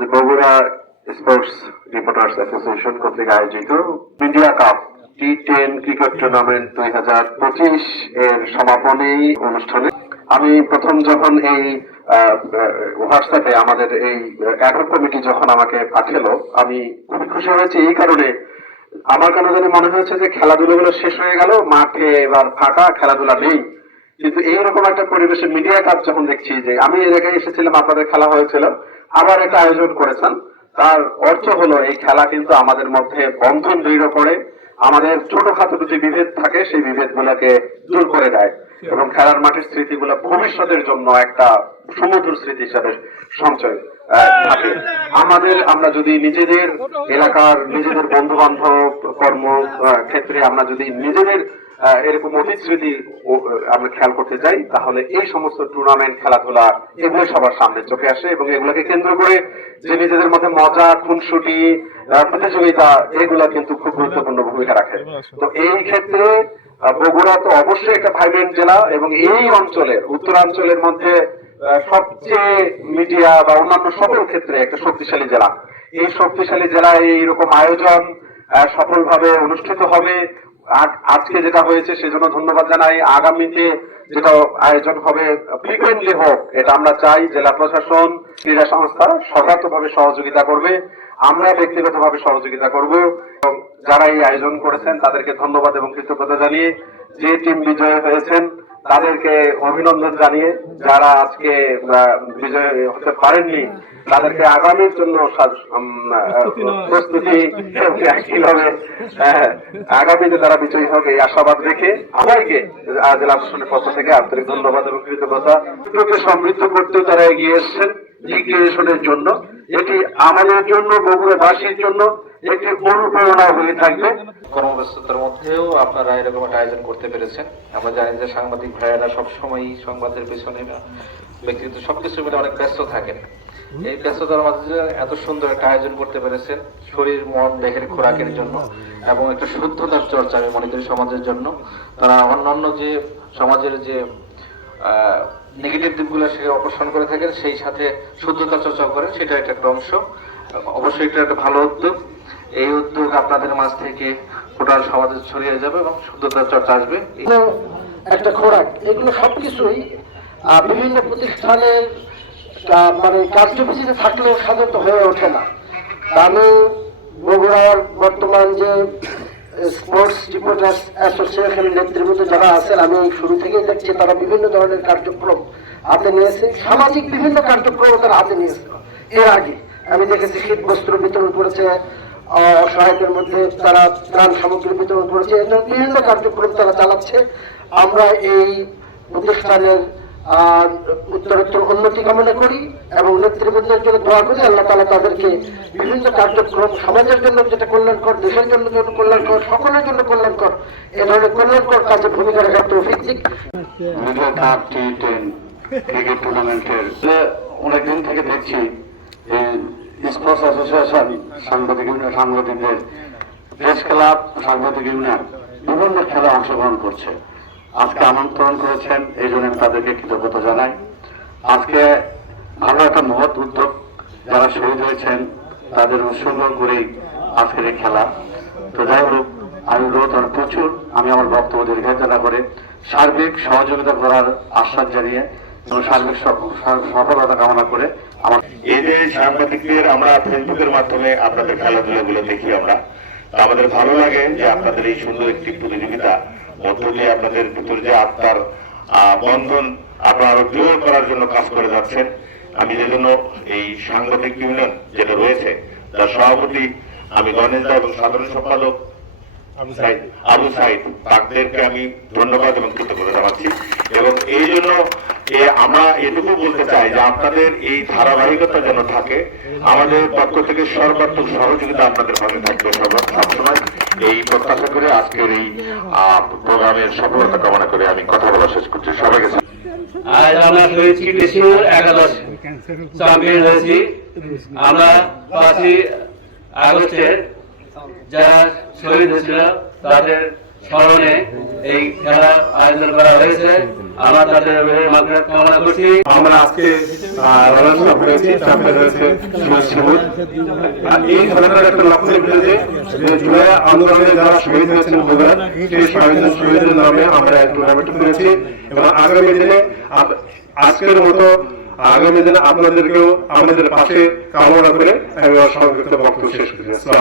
আমাদের Bogura sports reporters association কর্তৃক আয়োজিত media cup T ten cricket tournament দুই হাজার পঁচিশ এর সমাপনী অনুষ্ঠানে। আমি প্রথম যখন এই হোয়াটসঅ্যাপে আমাদের এই একক কমিটি যখন আমাকে পাঠালো, আমি খুবই খুশি হয়েছি। এই কারণে আমার কেন জানি মনে হয়েছে যে খেলাধুলাগুলো শেষ হয়ে গেল, মাঠে এবার ফাঁকা, খেলাধুলা নেই। কিন্তু এইরকম একটা পরিবেশে মিডিয়া কাপ যখন দেখছি যে আমি এই জায়গায় এসেছিলাম, আপনাদের খেলা হয়েছিল, আবার একটা আয়োজন করেছেন। তার অর্থ হলো এই খেলা কিন্তু আমাদের মধ্যে বন্ধন দৃঢ় করে, আমাদের ছোটখাটো যে বিভেদ থাকে, সেই বিভেদ গুলাকে দূর করে দেয়। এবং খেলার মাঠের স্মৃতিগুলো ভবিষ্যতের জন্য একটা সুমধুর স্মৃতি হিসাবে সঞ্চয় থাকে। আমাদের, আমরা যদি নিজেদের এলাকার নিজেদের বন্ধু বান্ধব কর্ম ক্ষেত্রে আমরা যদি নিজেদের এরকম অতীত ও- আমরা খেয়াল করতে যাই, তাহলে এই সমস্ত টুর্নামেন্ট খেলাধুলা, এগুলো সবার সামনে চোখে আসে এবং এগুলোকে কেন্দ্র করে যে নিজেদের মধ্যে মজা, খুনসুটি প্রতিযোগিতা, এগুলা কিন্তু খুব গুরুত্বপূর্ণ ভূমিকা রাখে। তো এই ক্ষেত্রে বগুড়া তো অবশ্যই একটা ভাইব্রেন্ট জেলা এবং এই অঞ্চলের, উত্তরাঞ্চলের মধ্যে সবচেয়ে মিডিয়া বা অন্যান্য সকল ক্ষেত্রে একটা শক্তিশালী জেলা। এই শক্তিশালী জেলায় এইরকম আয়োজন সফলভাবে অনুষ্ঠিত হবে। আজকে যেটা হয়েছে সেজন্য ধন্যবাদ জানাই। আগামীতে যেটা আয়োজন হবে ফ্রিকুয়েন্টলি হোক, এটা আমরা চাই, জেলা প্রশাসন, ক্রীড়া সংস্থা সর্বাত্মকভাবে সহযোগিতা করবে। আমরা ব্যক্তিগতভাবে সহযোগিতা করব এবং যারা এই আয়োজন করেছেন তাদেরকে ধন্যবাদ এবং কৃতজ্ঞতা জানিয়ে যে টিম বিজয়ী হয়েছেন তাদেরকে অভিনন্দন জানিয়ে যারা আজকে বিজয় হতে পারেননি তাদেরকে আগামীর জন্য প্রস্তুতি কীভাবে আগামীতে তারা বিজয়ী হবে এই আশাবাদ রেখে সবাইকে জেলা প্রশাসনের পক্ষ থেকে আন্তরিক ধন্যবাদ এবং কৃতজ্ঞতা। দুটোকে সমৃদ্ধ করতেও তারা এগিয়ে এসেছেন রিক্রিয়েশনের জন্য। এটি আমাদের জন্য বগুড়াবাসীর জন্য একটি অনুপ্রেরণা হয়ে থাকবে। কর্মব্যস্ততার মধ্যেও আপনারা এরকম একটা আয়োজন করতে পেরেছেন। আমরা জানি যে সাংবাদিক ভাইয়েরা সবসময় সংবাদের পেছনে বা ব্যক্তিগত সবকিছু মিলে অনেক ব্যস্ত থাকেন। এই ব্যস্ততার মাঝে এত সুন্দর একটা আয়োজন করতে পেরেছেন, শরীর, মন, দেহের খোরাকের জন্য এবং একটা শুদ্ধতার চর্চা আমি মনে করি সমাজের জন্য। তারা অন্যান্য যে সমাজের যে নেগেটিভ দিকগুলো সে অপসারণ করে থাকেন, সেই সাথে শুদ্ধতা চর্চা করেন সেটা একটা অংশ। অবশ্যই এটা একটা ভালো উদ্যোগ। এই উদ্যোগ আপনাদের মাঝ থেকে টোটাল সমাজে ছড়িয়ে যাবে এবং শুদ্ধতার চর্চা আসবে। একটা খোরাক। এগুলো সবকিছুই আহ, বিভিন্ন প্রতিষ্ঠানের মানে কার্যসূচিতে থাকলেও সাধারণত হয়ে ওঠে না। আমি বগুড়ার বর্তমান যে স্পোর্টস রিপোর্টার্স অ্যাসোসিয়েশনের নেতৃবৃন্দ যারা আছেন আমি শুরু থেকেই দেখছি তারা বিভিন্ন ধরনের কার্যক্রম হাতে নিয়েছে। সামাজিক বিভিন্ন কার্যক্রম তারা হাতে নিয়েছে। এর আগে আমি দেখেছি শীত বস্ত্র বিতরণ করেছে অসহায়দের মধ্যে তারা ত্রাণ সামগ্রী বিতরণ করেছে বিভিন্ন কার্যক্রম তারা চালাচ্ছে। আমরা এই প্রতিষ্ঠানের উত্তরোত্তর উন্নতি কামনা করি এবং নেতৃবৃন্দের জন্য দোয়া করি। আল্লাহ তালা তাদেরকে বিভিন্ন কার্যক্রম সমাজের জন্য যেটা কল্যাণকর, দেশের জন্য যেটা কল্যাণকর, সকলের জন্য কল্যাণকর, এ ধরনের কল্যাণকর কাজে ভূমিকা রাখার তৌফিক দিক। ক্রিকেট টুর্নামেন্টের অনেকদিন থেকে দেখছি স্পোর্টস অ্যাসোসিয়েশন সাংবাদিক ইউনিয়ন, সাংবাদিকদের প্রেস ক্লাব, সাংবাদিক ইউনিয়ন, বিভিন্ন খেলা অংশগ্রহণ করছে। আজকে আমন্ত্রণ করেছেন, এই জন্য তাদেরকে কৃতজ্ঞতা জানাই। আজকে ভালো একটা মহৎ উদ্যোগ, যারা শহীদ হয়েছেন, তাদের উৎসর্গ করেই আজকের এই খেলা। তো যাই হোক, আমি রোধ আর প্রচুর, আমি আমার বক্তব্য দীর্ঘায়িত করে সার্বিক সহযোগিতা করার আশ্বাস জানিয়ে সার্বিক সফলতা কামনা করে আমার এই যে সাংবাদিকদের আমরা ফেসবুকের মাধ্যমে আপনাদের খেলাধুলাগুলো দেখি আমরা তো আমাদের ভালো লাগে যে আপনাদের এই সুন্দর একটি প্রতিযোগিতা মধ্য দিয়ে আপনাদের ভিতর যে আত্মার আহ, বন্ধন আপনারা আরও দৃঢ় করার জন্য কাজ করে যাচ্ছেন। আমি যে জন্য এই সাংবাদিক ইউনিয়ন যেটা রয়েছে তার সভাপতি আমি গণেশ দা এবং সাধারণ সম্পাদক সাইদ- আবু সাইদ। তাদেরকে আমি ধন্যবাদ এবং কৃতজ্ঞতা জানাচ্ছি। এবং এই জন্য আমরা এটুকু বলতে চাই যে আপনাদের এই ধারাবাহিকতা যেন থাকে, আমাদের পক্ষ থেকে সর্বাত্মক সহযোগিতা আপনাদের পাশে থাকবে সব- সবসময় এই প্রত্যাশা করে আজকের এই প্রোগ্রামের সফলতা কামনা করে আমি কথা বলা শেষ করছি। সবাইকে আজ আমরা হয়েছি কৃষ্ণুর একাদশ চ্যাম্পিয়ন হয়েছি। আমরা পাঁচই আগস্টের যারা শহীদ হয়েছিল, তাদের স্মরণে এই খেলার আয়োজন করা হয়েছে। আমরা তাদের মাধ্যমে কামনা করছি। আমরা আজকে হয়েছি এই একটা লক্ষ্য রেখেছে যে জুলাই আন্দোলনে যারা শহীদ হয়েছেন সেই শহীদ শহীদের নামে আমরা এই টুর্নামেন্ট করেছি। এবং আগামী দিনে আজকের মতো, আগামী দিনে আপনাদেরকেও আমাদের পাশে কামনা করে আমি আমার বক্তব্য শেষ আসসালামু